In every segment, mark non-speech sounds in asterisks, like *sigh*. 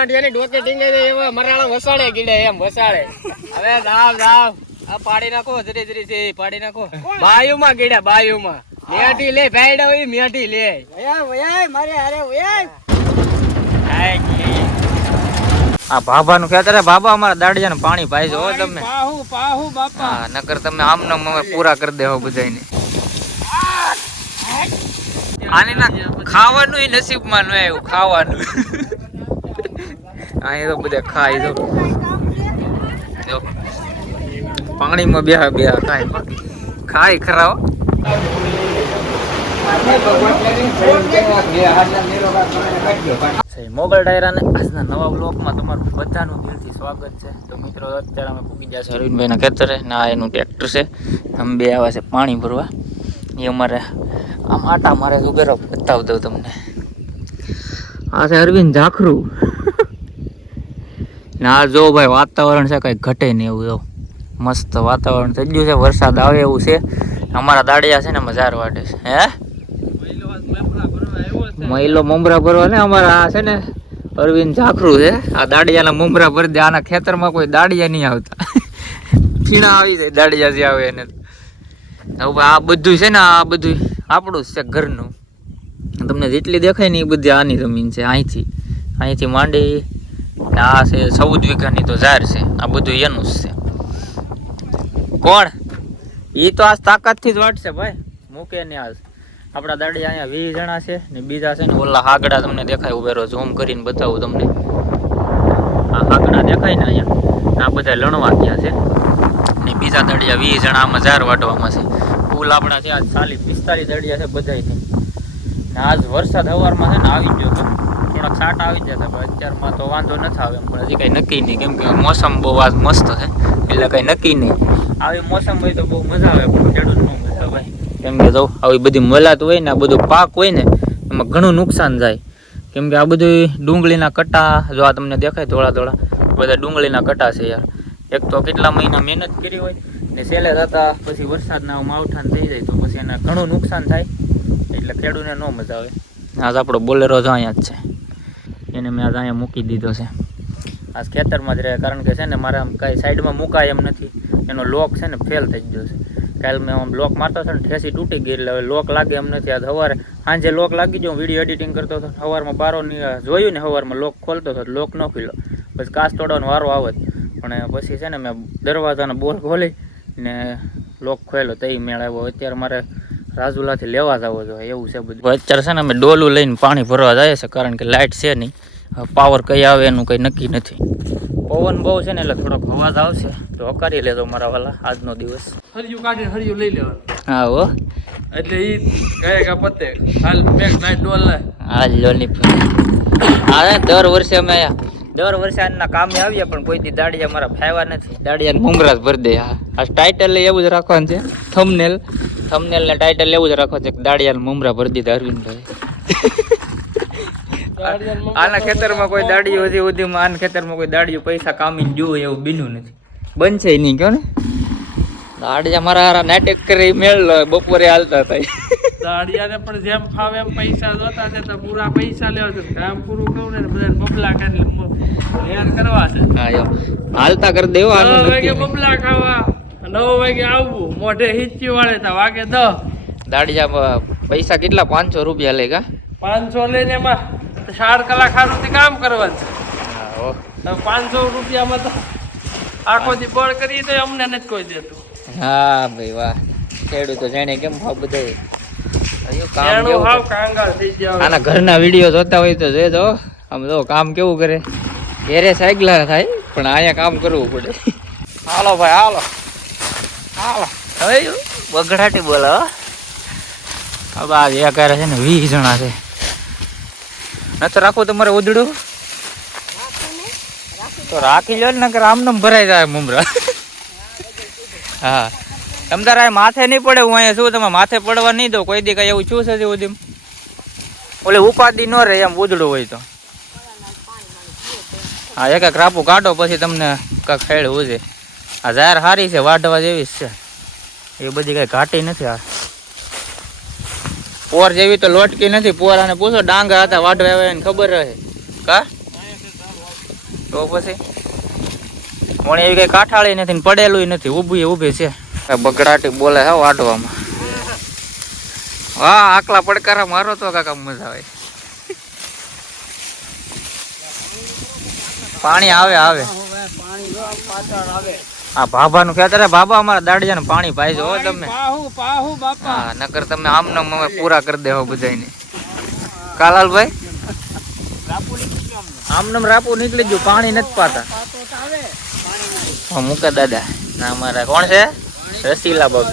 ગાંઠિયાની ડોકે ટીંગે એવા મરાળા વસાડે ગીડે એમ વસાડે. હવે જાવ જાવ આ પાડી નાખો જરી જરી છે પાડી નાખો. બાયુમાં ગીડા બાયુમાં. મેઠી લે ભાઈડા હોય મેઠી લે. વયા વયા મારે હારે વયા. આ ભાભાનું ખેતર બાબા અમારા દાડિયા નું પાણી ભાઈ જો તમે પાહુ પાહુ બાપા. હા નકર તમે આમને અમે પૂરા કરી દેવો બધાને આને ના ખાવાનું નસીબમાં ન આવ્યું ખાવાનું. અહીં તો બધા ખાય જો. પાણીમાં બેહા બેહા ખાય. ખાય ખરાવ મોગલ ડાયરાને આજના નવા બ્લોકમાં તમારું બધાનું દિલથી સ્વાગત છે. તો મિત્રો, અત્યારે અમે ગયા છે અરવિંદભાઈના ખેતરે ના એનું ટ્રેક્ટર છે. અમે બે આવ્યા છે પાણી ભરવા. એ અમારે આમ આટા મારે ઉભેરો બતાવ દઉં તમને. આ છે અરવિંદ ઝાખરું. ને જો ભાઈ વાતાવરણ છે, કંઈ ઘટે નહીં એવું જો. મસ્ત વાતાવરણ થઈ ગયું છે, વરસાદ આવે એવું છે. અમારા દાડિયા છે ને મજાર વાટે છે, હે? મહિલો મમરા ભરવા ને અમારા આ છે ને અરવિંદ ઝાખરું છે. આ દાડિયાના મમરા ભરી દે, આના ખેતરમાં કોઈ દાડિયા નહીં આવતા. ફીણા આવી જાય, દાડિયા જે આવે એને. હવે આ બધું છે ને, આ બધું આપણું જ છે ઘરનું. તમને જેટલી દેખાય ને એ બધી આની જમીન છે, અહીંથી. અહીંથી માંડી આ છે ચૌદ વીઘાની તો ઝાર છે. આ બધું એનું જ છે. કોણ? એ તો આજ તાકાતથી જ વાટશે ભાઈ. મૂકે ને આજ. આપણા દાડી અહીંયા વીસ જણા છે ને બીજા છે ને ઓલા હાગડા તમને દેખાય ઉભેરો ઝૂમ કરીને બતાવું તમને. આ હાગડા દેખાય ને અહીંયા. આ બધા લણવા ગયા છે. ને બીજા દડિયા વીસ જણા આમાં ઝાર વાટવામાં છે. ફૂલ આપણા છે, આજ ચાલીસ પિસ્તાલીસ દડિયા છે બધા ને આજ વરસાદ હવારમાં છે ને આવી ગયો થોડાક સાટ આવી જતા પણ અત્યારમાં તો વાંધો નથી આવે પણ હજી કંઈ નક્કી નહીં. કેમ કે મોસમ બહુ આજ મસ્ત છે. એટલે કંઈ નક્કી નહીં. આવી મોસમ હોય તો બહુ મજા આવે પણ ખેડૂત ન મજા આવે. કેમ કે જો આવી બધી મલાત હોય ને આ બધું પાક હોય ને એમાં ઘણું નુકસાન જાય. કેમ કે આ બધું ડુંગળીના કટા જો આ તમને દેખાય ધોળા ધોળા બધા ડુંગળીના કટા છે યાર. એક તો કેટલા મહિના મહેનત કરી હોય ને છેલ્લે થતા પછી વરસાદના માવઠાન થઈ જાય તો પછી એને ઘણું નુકસાન થાય. એટલે ખેડૂને ન મજા આવે. આજ આપણો બોલેરો જ અહીંયા જ છે. એને મેં આજ અહીંયા મૂકી દીધો છે. આ ખેતરમાં જ રહે, કારણ કે છે ને મારે આમ કાંઈ સાઈડમાં મુકાય એમ નથી. એનો લોક છે ને ફેલ થઈ ગયો છે. કાલ મેં આમ લોક મારતો હતો ને, ઠેસી તૂટી ગઈ એટલે હવે લોક લાગે એમ નથી. આજ સવારે સાંજે લોક લાગી ગયો વીડિયો એડિટિંગ કરતો હતો સવારમાં બારો જોયું ને સવારમાં લોક ખોલતો હતો, લોક ન ખુલ્યો. પછી કાચ તોડવાનો વારો આવત પણ પછી છે ને મેં દરવાજાનો બોલ ખોલી ને લોક ખોલ્યો તો મેળ આવ્યો. અત્યારે મારે રાજુલાથી લેવા જવો જોઈએ એવું છે બધું. અત્યારે છે ને અમે ડોલું લઈને પાણી ભરવા જાય છે કારણ કે લાઇટ છે નહીં. પાવર કઈ આવે એનું કંઈ નક્કી નથી. પવન બહુ છે ને એટલે થોડોક અવાજ આવશે. તો હકારી લેજો મારા વાલા આજનો દિવસ. હરિયું કાઢીને હરિયું લઈ લેવાનું હા હો. એટલે ઈ કહે કા પતે. હાલ મેક નાઈટ ડોલ લે આ લોલીપ હા દર વર્ષે અમે દર વર્ષે આના કામે આવીએ પણ કોઈ દી દાડિયા મારા ફાવ્યા નથી. દાડિયા મુમરા જ ભરી દે. હા આ ટાઇટલ એવું જ રાખવાનું છે થમનેલ થમનેલ ને ટાઇટલ એવું જ રાખો છે કે દાડિયા મુમરા ભરી દીધા અરવિંદભાઈ. *laughs* આના ખેતરમાં કોઈ દાડિયું હજી સુધીમાં આના ખેતરમાં કોઈ દાડિયું પૈસા કામીને જોવું એવું બીનું નથી. બનશે નહીં કયો ને? દાડિયા મારા હારા નાટક કરી મેળ લો બપોરે હાલતા થાય. દાડિયાને પણ જેમ ફાવે એમ પૈસા જોતા છે તો પૂરા પૈસા લેવા છે. કામ પૂરું કરવું ને બધાને બબલા તૈયાર કરવા છે. હા હાલતા કરી દેવા. બબલા ખાવા. નવ વાગે આવવું. મોઢે હિચકી વાળે તા વાગે દસ. દાડિયા પૈસા કેટલા? પાંચસો રૂપિયા લે કા? પાંચસો લઈને એમાં ચાર કલાક સારું કામ કરવાનું પાંચસો રૂપિયામાં તો આખો દી બળ કરીએ તો અમને નથી કોઈ દેતું. હા ભાઈ વાહ. ખેડૂતો જાણે કેમ ભાવ બધા આના ઘરના વીડિયો જોતા હોય તો જોજો. આમ જો કામ કેવું કરે? ઘેરે સાયકલા થાય પણ અહીંયા કામ કરવું પડે. હાલો ભાઈ હાલો. હવે બગડાટી બોલો આ એક હારે છે ને વીસ જણા છે. નથી રાખવું તમારે ઉધડું. તો રાખી લો ને નકર આમને ભરાઈ જાય મુમરા હા. તમ તારા માથે નહીં પડે, હું અહીંયા શું તમે માથે પડવા નહીં દો કોઈ દી કઈ એવું શું છે સુધી ઓલે ઉપાધિ ન રહે, એમ ઉદડું હોય તો. હા એક એક રાપુ કાઢો, પછી તમને કાંઈક ખેડ ઉજે આ ઝાર સારી છે, વાઢવા જેવી છે. એ બધી કઈ ઘાટી નથી આ. પોર જેવી તો લોટકી નથી, પોર અને પૂછો, ડાંગા હતા, વાઢવા આવ્યા એને ખબર રહે. કા? તો પછી? પણ એવી કઈ કાઠાળી નથી ને પડેલું નથી, ઊભી ઊભી છે. બગડાટી બોલે હા વાઢવામાં. વાહ, આકલા પડકારા મારો તો કાકા મજા આવે. પાણી આવે આવે. આ ભાભાનું ખેતર. ભાભા અમારા દાડિયાનું પાણી પાઈજો હો તમે. પાહુ પાહુ બાપા. હા નકર તમે આમને અમે પૂરા કરી દેવો બધાને કાલાલભાઈ? આમનમ રાપુ નીકળી ગયું પાણી નથી પાતા. મૂકે દાદા. ના અમારા કોણ છે? રસીલા બાબુ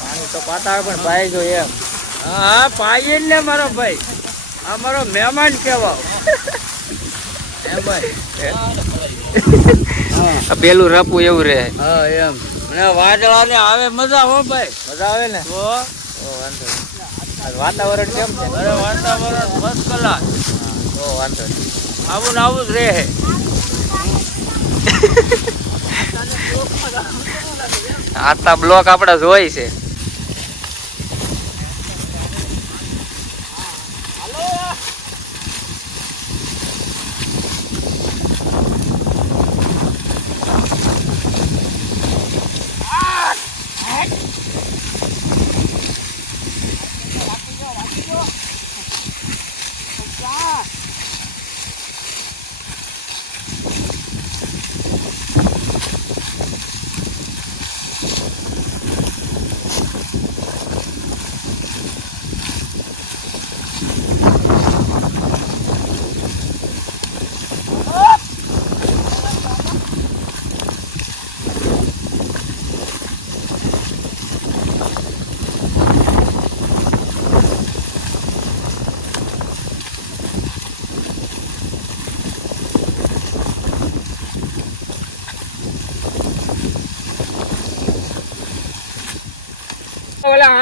પાણી તો પાતા પણ પાઈ જો એમ. હા પાઈએ ને મારો ભાઈ. આ મારો મહેમાન કેવા આ *laughs* *laughs* પેલું રાપુ એવું રહે. હા એમ. મને વાદળા ને આવે મજા હો ભાઈ. મજા આવે ને? તો? વાતાવરણ કેમ છે? અરે વાતાવરણ બસ કલાક. ઓ વાંધો નહીં. આવું ને આવું જ રહે. આટલા બ્લોક આપડા જોઈ છે.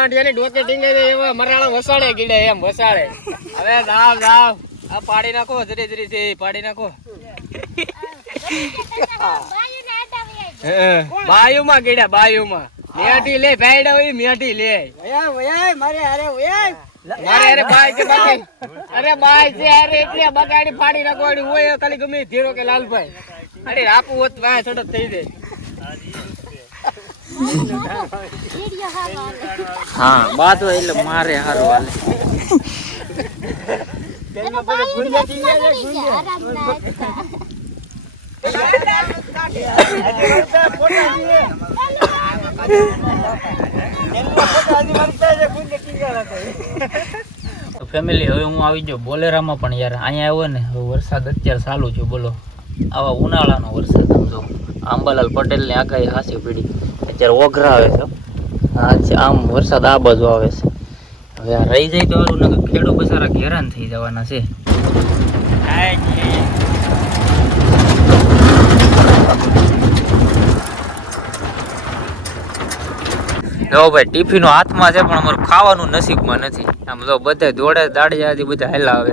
ઓલા હાંડિયાની ડોકે ટીંગે છે એવા મરાળા વસાડે ગીડે એમ વસાડે. હવે દાવ દાવ આ પાડી નાખો ધીરે ધીરે થી પાડી નાખો. બાયુમાં ગીડા બાયુમાં. મેઠી લે ભાઈડા હોય મેઠી લે. મારે અરે બાય છે બાકી. અરે બાય છે અરે એટલે બગાડી ફાડી નાખવાડી હોય ખાલી ગમે ધીરો કે લાલભાઈ. અરે આપું હોત વાય સડક થઈ જાય. હા બાદ હોય એટલે મારે હારું હાલે. તો ફેમિલી હવે હું આવી ગયો બોલેરામાં પણ યાર અહીંયા આવ્યો ને વરસાદ અત્યારે ચાલુ છે બોલો. આવા ઉનાળાનો વરસાદ સમજો આંબાલાલ પટેલની આગાહી હાસી પડી. અત્યારે ઓઘરા આવે છે. આજે આમ વરસાદ આ બાજુ આવે છે. હવે આ રહી જાય તો સારું નકર ખેડૂત બસારા હેરાન થઈ જવાના છે. જો ભાઈ, ટિફિનો હાથમાં છે, પણ અમારું ખાવાનું નસીબમાં નથી. આમ જો બધા દોડે દાડિયાથી બધા હેલા આવે.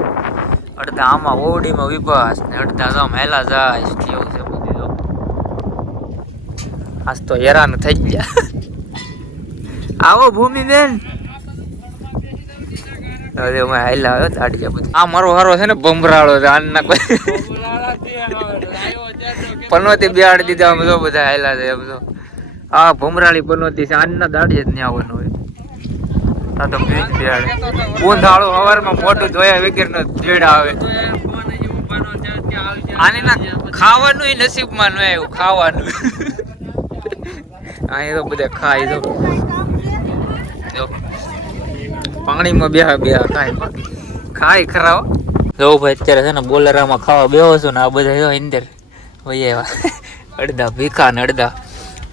અડધા આમાં ઓવડીમાં વિભાસ ને અડધા આમ હેલા જાય કેવું આજ તો હેરાન થઈ ગયા. આવો ભૂમિબેન અરે અમે હાલ આવ્યો દાડિયા બધું. આ મારો હારો છે ને બમરાળો છે આના પનોતી બેહાડી દીધા, અમે તો બધા હાલા છે એમ તો. આ ભમરાળી પનોતી છે આના દાડી જ નહીં આવવાનું હોય. આ તો બીજ બેહાડે. બુંદાળો હવારમાં મોટું ધોયા વગરનો ભેડ આવે. આને ના ખાવાનું એ નસીબમાં ન આવ્યું, ખાવાનું. અહીં તો બધા ખાય તો. જો. પાણીમાં બેહા બેહા ખાય. ખાય ખરા જો ભાઈ અત્યારે છે ને બોલેરામાં ખાવા બેહો છું ને આ બધા જો અંદર ભાઈ એવા અડધા ભીખા ને અડધા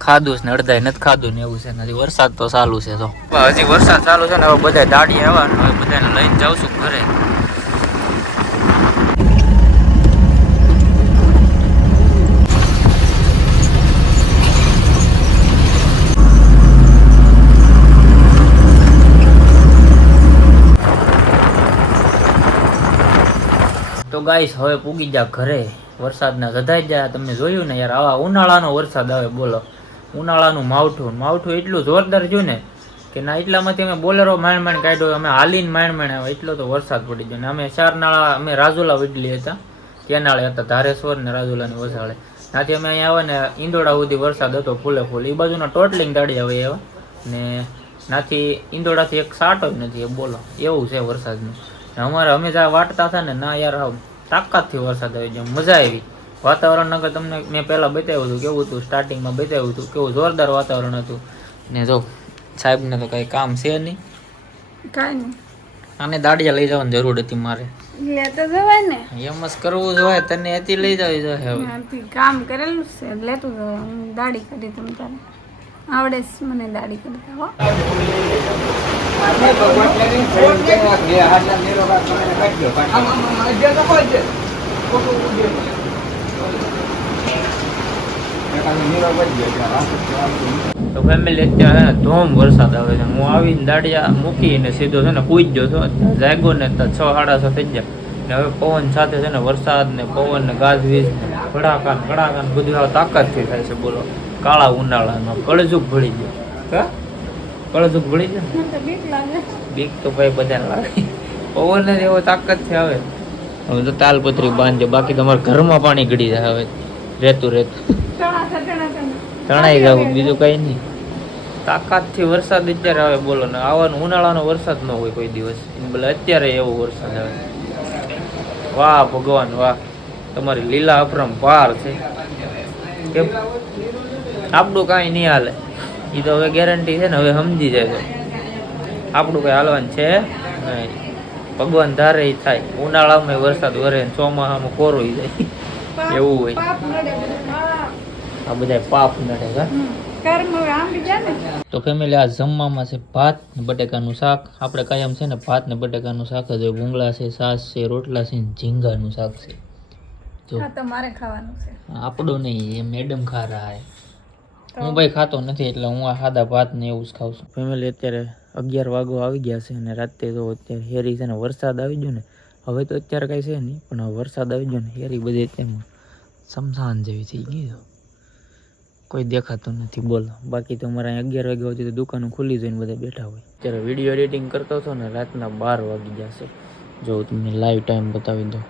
ખાધું છે ને અડધા નથી ખાધું ને એવું છે ને હજી વરસાદ તો ચાલુ છે તો હજી વરસાદ ચાલુ છે ને હવે બધા દાડી આવ્યા હવે બધાને લઈને જાઉં છું ઘરે. ગાઈસ, હવે પૂગી જા ઘરે. વરસાદના ગધાઈ જાય તમને જોયું ને યાર, આવા ઉનાળાનો વરસાદ આવે, બોલો. ઉનાળાનું માવઠું. માવઠું એટલું જોરદાર જોયું ને કે ના, એટલામાંથી અમે બોલેરો માંડ માંડ કાઢ્યો, અમે હાલીને માંડ માંડ આવ્યા. એટલો તો વરસાદ પડી ગયો ને. અમે ચાર નાળા, અમે રાજુલા વીડલી હતા. કેનાળે હતા ધારેશ્વર ને રાજુલાની વસાળે. ત્યાંથી અમે અહીંયા આવે ને ઈંદોડા સુધી વરસાદ હતો ફૂલે ફૂલ. એ બાજુના ટોટલિંગ દાડી આવે એવા. ને નાથી ઈંદોડાથી એક સાટો જ નથી બોલો. એવું છે વરસાદનું. અમારે અમે જ્યાં વાટતા હતા ને, ના યાર તાકાતથી વરસાદ આવી ગયો મજા આવી. વાતાવરણ નગર તમને મેં પહેલાં બતાવ્યું હતું કેવું હતું? સ્ટાર્ટિંગમાં બતાવ્યું હતું કેવું જોરદાર વાતાવરણ હતું. ને જો સાહેબને તો કંઈ કામ છે નહીં. કાંઈ નહીં. આને દાડિયા લઈ જવાની જરૂર હતી મારે. લેતો જવાય ને. એમ જ કરવું જોઈએ તને એથી લઈ જવી જોઈએ હવે. કામ કરેલું છે. લેતું જવાય હું દાઢી કરી તમ તારે. આવડે મને દાઢી કરતા હો. તો ફેમિલી અત્યારે ધોમ વરસાદ આવે છે. હું આવીને દાડિયા મૂકીને સીધો છે ને પૂજ ગયો છો. જાગ્યો ને છ સાડા છ થઈ ગયા. ને હવે પવન સાથે છે ને વરસાદ ને પવન ને ગાજવીજ ને ભડાકા ને ભડાકા બધું તાકાતથી થાય છે બોલો. કાળા ઉનાળામાં કળજુક ભળી ગયો. હા? મને તો બીક લાગે. બીક તો ભાઈ બધાને લાગે. પવન જ એવો તાકાત આવે હવે. તો તાલપત્રી બાંધજો. બાકી તમારા ઘરમાં પાણી ગળી જાય હવે. રહેતું રહેતું તણાઈ જવું બીજું કઈ નહીં. તાકાતથી વરસાદ અત્યારે આવે બોલો ને. આવવાનો ઉનાળાનો વરસાદ ન હોય કોઈ દિવસ. એમ બોલે અત્યારે એવો વરસાદ આવે. વાહ ભગવાન વાહ. તમારી લીલા અપરમ પાર છે. કે આપણું કાંઈ નહીં હાલે. એ તો હવે ગેરંટી છે ને હવે સમજી જાય આપણું કઈ હાલવાનું છે? ભગવાન ધારે થાય. ઉનાળામાં વરસાદ વરે ચોમાસામાં કોરો જાય. એવું હોય. આ બધા પાપ. નડે તો ફેમિલી આ જમવામાં છે ભાત ને બટેકાનું શાક. આપણે કાયમ છે ને ભાત ને બટેકાનું શાક જ હોય. ભૂંગળા છે સાસ છે રોટલા છે ને ઝીંગાનું શાક છે. જો. તમારે ખાવાનું છે. આપણું નહીં એ મેડમ ખા રહા હે હું ભાઈ ખાતો નથી એટલે હું આ સાદા ભાત ને એવું જ ખાઉં છું. ફેમિલી અત્યારે અગિયાર વાગો આવી ગયા છે અને રાતે તો અત્યારે હેરી છે ને વરસાદ આવી ગયો ને, હવે તો અત્યારે કાંઈ છે નહીં, પણ વરસાદ આવી ગયો ને, હેરી બધી અત્યારે સમસાન જેવી થઈ ગઈ છે. કોઈ દેખાતું નથી, બોલો. બાકી તો અમારે અહીં અગિયાર વાગ્યા સુધી તો દુકાનો ખુલ્લી જોઈને બધા બેઠા હોય. અત્યારે વીડિયો એડિટિંગ કરતો હતો ને, રાતના બાર વાગી જશે જો તમને લાઈવ ટાઈમ બતાવી દો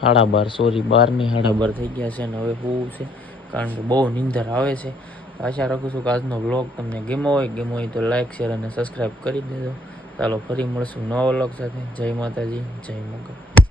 સાડા બાર સોરી બાર નહીં સાડા બાર થઈ ગયા છે ને, હવે હું છે. કારણ કે બહુ નીંદર આવે છે. આશા રાખું છું કે આજનો વ્લોગ તમને ગેમો હોય. ગેમો હોય તો લાઇક શેર અને સબસ્ક્રાઈબ કરી દેજો. ચાલો ફરી મળશું નવા વ્લોગ સાથે. જય માતાજી, જય મગર.